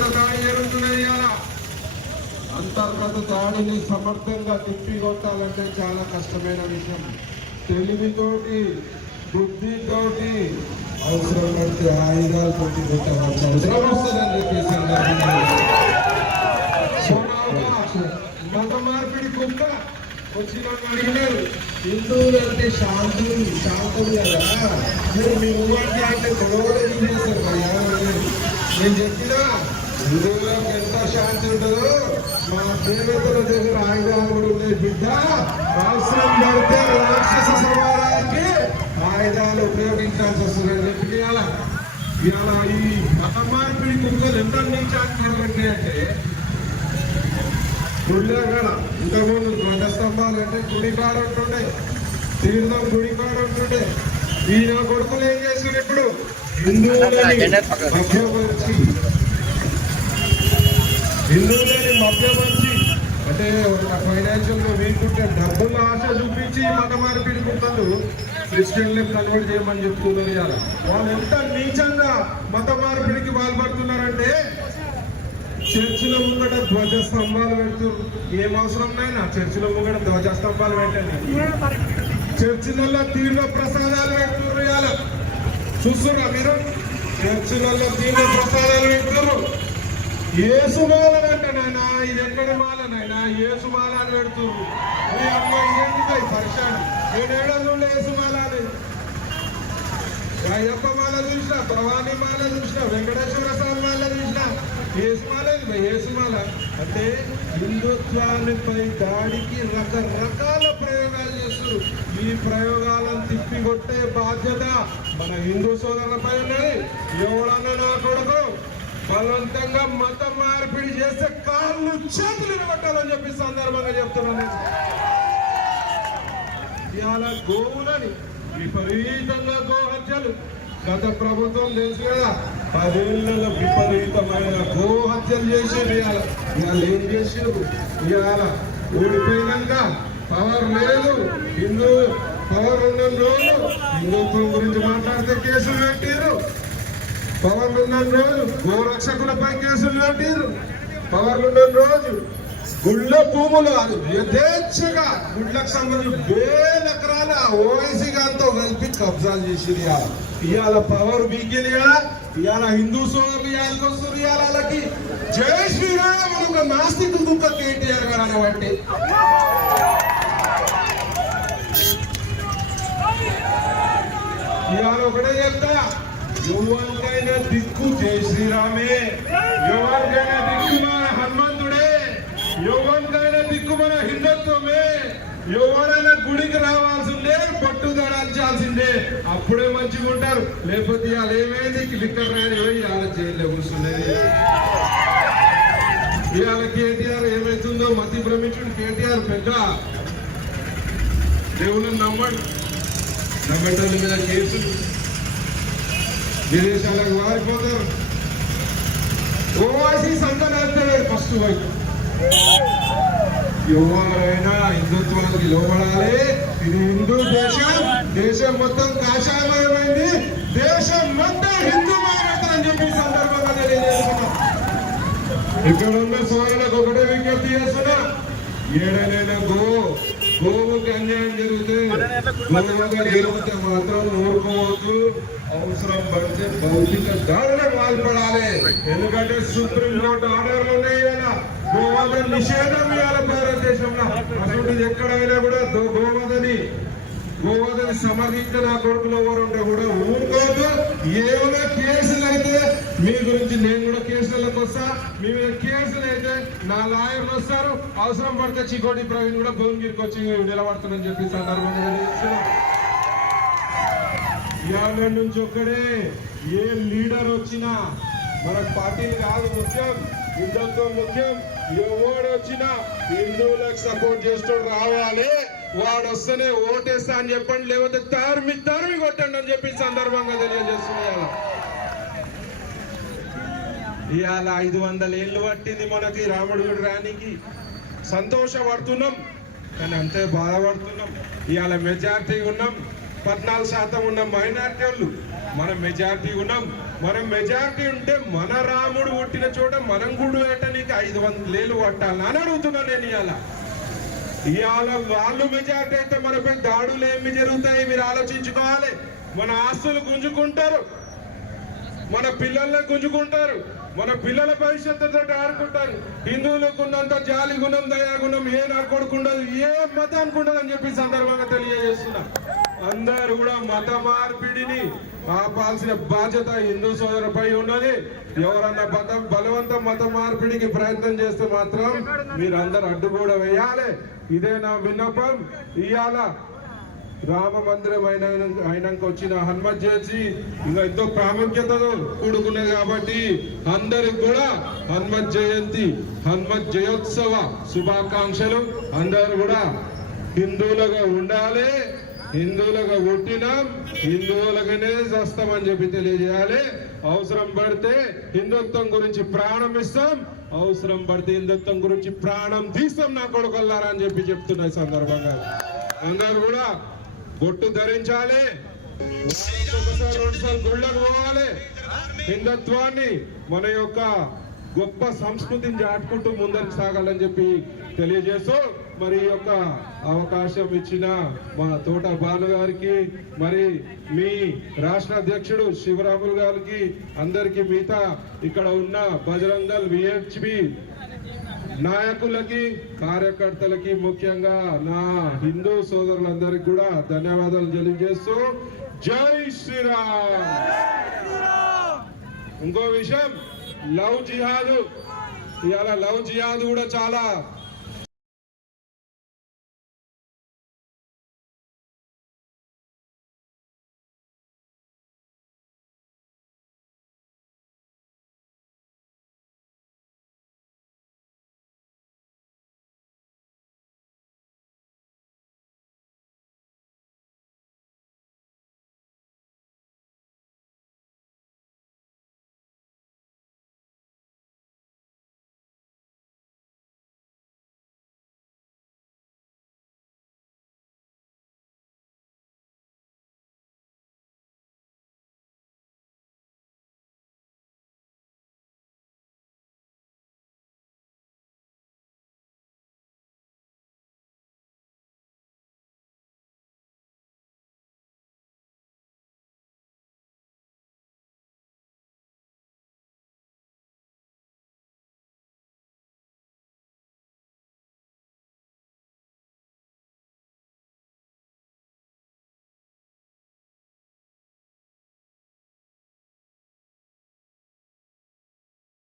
అంతర్గత దాడి జరుగుతున్నది. అంతర్గత దాడిని సమర్థంగా తిప్పికొట్టాలంటే చాలా కష్టమైన విషయం. తెలివితోటి, బుద్ధితోటి, అవసరం పడితే ఆయుధాలతోటి కొట్టవలసిన అవసరం వస్తుందని చెప్పేసి మత మార్పిడి కుక్క వచ్చిన అడిగినారు. హిందువులు అంటే శాంతం కదా, మీరు మీ ఊరికి అంటే గొడవలు తీసేస్తారు కదా. నేను చెప్పినా హిందువులకు ఎంత శాంతి ఉంటుందో మా దేవతల దగ్గర ఆయుధాలు కూడా ఉన్నాయి బిడ్డ. అవసరం పడితే రాక్షస సమాజానికి ఆయుధాలు ఉపయోగించాల్సి వస్తుందని చెప్పి ఇలా ఈ మత మార్పిడి కుక్కలు ఎంత నీచాంటే అంటే గుడిలో ఇంతకుముందు ధ్వజస్తంభాలు అంటే గుడికాడ ఉంటుండే, తీర్థం గుడికాడ ఉంటుండే. ఈయన కొడుకులు ఏం చేస్తున్నారు ఇప్పుడు హిందువులని మభ్యపరిచి అంటే ఫైనాన్షియల్ గా వీలుకుంటే డబ్బుల ఆశ చూపించి మత మార్పిడి కుక్కలు క్రిస్టియన్లు కన్వర్ట్ చేయమని చెప్తున్నారు. ఇవాళ వాళ్ళు ఎంత నీచంగా మత మార్పిడికి పాల్పడుతున్నారంటే చర్చిల ముంగట ధ్వజ స్తంభాలు పెడుతున్నారు. ఏం అవసరం నాయన చర్చిల ముంగట ధ్వజ స్తంభాలు పెట్టండి. చర్చిలలో తీర్థ ప్రసాదాలు పెడుతున్నారు. ఇవాళ చూస్తున్నా మీరు చర్చిలలో తీర్థ ప్రసాదాలు పెడుతున్నారు. ఏసుమాలనంట నాయన, ఇది ఎక్కడ మాలనైనా ఏసుమాల అని పెడుతున్నారు. మీ అమ్మ ఇదేంటి పరిశాను, నేనేడోళ్ళు ఏసుమాల అని అయ్యప్ప మాల చూసిన, భవానీ మాల చూసిన, వెంకటేశ్వర స్వామి మాల చూసిన, ఏసుమాల ఏసుమాల అంటే హిందుత్వాలపై దాడికి రకరకాల ప్రయోగాలు చేస్తారు. ఈ ప్రయోగాలను తిప్పికొట్టే బాధ్యత మన హిందూ సోదరులపై ఉన్నది. ఎవడన్నా నా కొడుకు బలవంతంగా మత మార్పిడి చేస్తే కాళ్ళు చేతులు నిలబట్టాలని చెప్పి సందర్భంగా చెప్తున్నాను. ఇవాళ గోవులని విపరీతంగా గోహత్యలు గత ప్రభుత్వం తెలుసు కదా, 10 ఏళ్లలో విపరీతమైన గోహత్యలు చేసేది. ఇవాళ ఏం చేసారు? ఇవాళ ఓడిపోయినాక పవర్ లేదు, హిందూ పవర్ ఉన్న రోజు హిందుత్వం గురించి మాట్లాడితే కేసులు పెట్టారు. పవర్ ఉన్న రోజు గోరక్షకులపై కేసులు పెట్టారు. పవర్ ఉన్న రోజు గుళ్ళ భూములు యథేచ్ఛగా గుళ్ళకు సంబంధించి 1000 ఎకరాల ఓవైసీ గారితో కలిపి కబ్జాలు చేసిరు. ఇవాళ పవర్ బీకేది కదా, ఇవాళ హిందూ సోదరులు ఇవాళకి వస్తారు. ఇవాళ వాళ్ళకి జై శ్రీరామ్ అని ఒక నాస్తిక కుక్క కేటీఆర్ గారు అనబట్టి ఇవాళ ఒకటే చెప్తా, ఎవరికైనా దిక్కు జై శ్రీరామే, ఎవరికైనా దిక్కు మన హనుమంతుడే, ఎవరికైనా దిక్కు మన హిందుత్వమే. ఎవరైనా గుడికి రావాల్సిందే, పట్టుదడాల్సిందే, అప్పుడే మంచిగా ఉంటారు. లేకపోతే ఇవాళ ఏమైంది, లిక్కర్ రాని పోయి ఇవాళ జైల్లో కూర్చున్నది. ఇవాళ కేటీఆర్ ఏమైతుందో మతి భ్రమించుడు. కేటీఆర్ పెద్ద దేవుని నమ్మటం మీద కేసులు, విదేశాలకు మారిపోతారు. ఓవైసీ సంతానం ఫస్ట్ వైపు ఎవరైనా హిందుత్వానికి లోబడాలి. ఇది హిందూ దేశం, దేశం మొత్తం కాషాయమయమైంది, దేశం మొత్తం హిందూమయమవుతుందని చెప్పి సందర్భంగా తెలియజేస్తున్నా. ఇక్కడ ఉన్న సోదరులకు ఒకటే విజ్ఞప్తి చేస్తున్నా, ఏడనైనా గోవుకి అన్యాయం జరిగితే జరిగితే మాత్రం ఊరుకోవద్దు. అవసరం పడితే భౌతిక దాడులకు పాల్పడాలి. ఎందుకంటే సుప్రీంకోర్టు ఆర్డర్లు ఉన్నాయి కదా, గోవధ నిషేధం ఇవాళ భారతదేశంలో. అసలు ఎక్కడైనా కూడా గోవధని సమర్థించిన నా కొడుకులు ఎవరు ఉంటే కూడా ఊరుకోవద్దు. ఏమైనా కేసులు అయితే మీ గురించి నేను కూడా కేసులకు వస్తా, మీ మీద కేసులు అయితే నా లాయర్లు వస్తారు. అవసరం పడితే చికోటి ప్రవీణ్ కూడా భువనగిరికి వచ్చి నిలబడుతుందని చెప్పి సందర్భంగా ఇవాళ నుంచి ఒక్కడే ఏ లీడర్ వచ్చినా మన పార్టీని కాదు ముఖ్యం, హిందుత్వం ముఖ్యం. ఎవడు వచ్చినా హిందువులకు సపోర్ట్ చేస్తూ రావాలి. వాడు వస్తేనే ఓటేస్తా అని చెప్పండి, లేకపోతే తరిమి కొట్టండి అని చెప్పి సందర్భంగా తెలియజేస్తున్నాయి. ఇవాళ 500 ఏళ్ళు పట్టింది మనకి రాముడు రానికి. సంతోషపడుతున్నాం, కానీ అంతే బాధపడుతున్నాం. ఇవాళ మెజార్టీ ఉన్నాం, 14% ఉన్న మైనార్టీ వాళ్ళు మనం మెజార్టీ ఉన్నాం. మనం మెజారిటీ ఉంటే మన రాముడు పుట్టిన చోట మనం గుడి పెట్టడానికి 500 లేలు పట్టాలని అని అడుగుతున్నా నేను ఇవాళ వాళ్ళు మెజారిటీ అయితే మనపై దాడులు ఏమి జరుగుతాయి మీరు ఆలోచించుకోవాలి. మన ఆస్తులు గుంజుకుంటారు, మన పిల్లల్ని గుంజుకుంటారు, మన పిల్లల భవిష్యత్తుతో ఆడుకుంటారు. హిందువులకు ఉన్నంత జాలి గుణం దయాగుణం ఏ నా కొడుకుండదు, ఏ మతానికి ఉండదు అని చెప్పి సందర్భంగా తెలియజేస్తున్నా. అందరూ కూడా మత మార్పిడిని ఆపాల్సిన బాధ్యత హిందూ సోదరుపై ఉన్నది. ఎవరన్నా బలవంత మత మార్పిడికి ప్రయత్నం చేస్తే మాత్రం మీరందరూ అడ్డు కూడా వేయాలి. ఇదే నా విన్నపం. ఇవాళ రామ మందిరం అయినాక వచ్చిన హనుమత్ జయంతి ఇంకా ఎంతో ప్రాముఖ్యతతో కూడుకున్నది కాబట్టి అందరికి కూడా హనుమత్ జయంతి హనుమత్ జయోత్సవ శుభాకాంక్షలు. అందరూ కూడా హిందువులుగా ఉండాలి, హిందువులుగా పుట్టినాం, హిందువులుగానే చేస్తామని చెప్పి తెలియజేయాలి. అవసరం పడితే హిందుత్వం గురించి ప్రాణం ఇస్తాం, అవసరం పడితే హిందుత్వం గురించి ప్రాణం తీస్తాం నా కొడుకుల్లారా అని చెప్పి చెప్తున్న సందర్భంగా అందరూ కూడా బొట్టు ధరించాలి, ఒకసారి 2 సార్లు గుళ్ళకు పోవాలి. హిందుత్వాన్ని మన యొక్క గొప్ప సంస్కృతిని చాటుకుంటూ ముందరికి సాగాలని చెప్పి తెలియజేస్తూ మరి ఈ యొక్క అవకాశం ఇచ్చిన మా తోట భాను గారికి, మరి మీ రాష్ట్ర అధ్యక్షుడు శివరాములు గారికి, అందరికీ మిగతా ఇక్కడ ఉన్న బజరంగ్ దళ్ విహెచ్పి నాయకులకి కార్యకర్తలకి ముఖ్యంగా నా హిందూ సోదరులందరికీ కూడా ధన్యవాదాలు తెలియజేస్తూ జై శ్రీరామ్. ఇంకో విషయం, లవ్ జిహాద్. ఇవాళ లవ్ జిహాద్ కూడా చాలా